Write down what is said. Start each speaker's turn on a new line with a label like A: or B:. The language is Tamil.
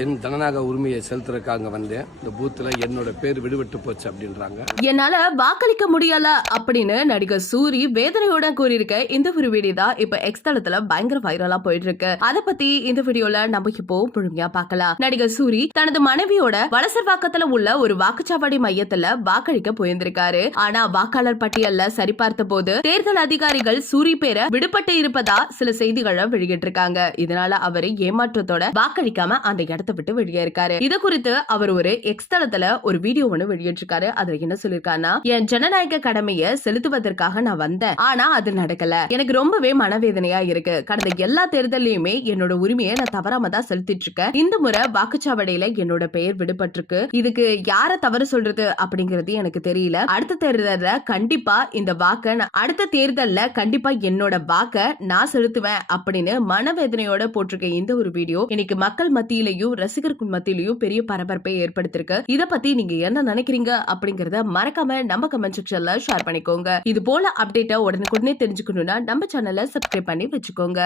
A: என் ஜனநாயக உரிமையை செலுத்துறதுக்காக வந்தேன். இந்த பூத்துல என்னோட பேர் விடுபட்டு போச்சு அப்படின்றாங்க.
B: என்னால வாக்களிக்க முடியல அப்படின்னு நடிகர் சூரி வேதனையோட கூறியிருக்க இந்த ஒரு வீடியோ தான் இப்ப எக்ஸ் தளத்துல பயங்கர வைரலா போயிட்டு இருக்கு அத பத்தி இந்த வீடியோல நம்ம இப்போ முழுமையா பார்க்கலாம். நடிகர் சூரி தனது மனைவியோட வலசர்வாக்கத்துல உள்ள ஒரு வாக்குச்சாவடி மையத்துல வாக்களிக்க போயிருந்திருக்காரு. ஆனா வாக்காளர் பட்டியல்ல சரிபார்த்த போது தேர்தல் அதிகாரிகள் சூரி பேரை விடுபட்டு இருப்பதா சில செய்திகளை வெளியிட்டிருக்காங்க. இதனால அவரு ஏமாற்றத்தோட வாக்களிக்காம அந்த இடத்தை விட்டு வெளியே இது குறித்து அவர் ஒரு எக்ஸ் தளத்துல ஒரு வீடியோ ஒண்ணு வெளியிட்டிருக்காரு. அதுல என்ன சொல்லிருக்காருன்னா என் ஜனநாயக கடமையை செலுத்துவதற்காக நான் வந்தேன். ஆனா அது நடக்கல. எனக்கு ரொம்பவே மனவேதனையா இருக்கு. கடந்த எல்லா தேர்தலையுமே என்னோட உரிமையை நான் தவறாம தான் செலுத்திட்டு இருக்கேன் இந்த முறை வாக்குச்சாவடியில என்னோட பெயர் விடுபட்டிருக்கு. இதுக்கு யார தவறு சொல்றது அப்படிங்கிறது எனக்கு தெரியல. அடுத்த தேர்தல்ல கண்டிப்பா இந்த வாக்க அடுத்த தேர்தல்ல கண்டிப்பா என்னோட வாக்க நான் செலுத்துவேன் அப்படின்னு மனவேதனையோட போட்டிருக்க இந்த ஒரு வீடியோ இன்னைக்கு மக்கள் மத்தியிலையும் ரசிகர்கள் மத்தியிலையும் பெரிய பரபரப்பை ஏற்படுத்திருக்கு இத பத்தி நீங்க என்ன நினைக்கிறீங்க அப்படிங்கறத மறக்காம நம்ம கமெண்ட் செக்ஷன்ல ஷேர் பண்ணிக்கோங்க. இது போல அப்டேட்டை உடனுக்குடனே தெரிஞ்சுக்கணும்னா நம்ம சேனலை சப்ஸ்கிரைப் பண்ணி வச்சுக்கோங்க.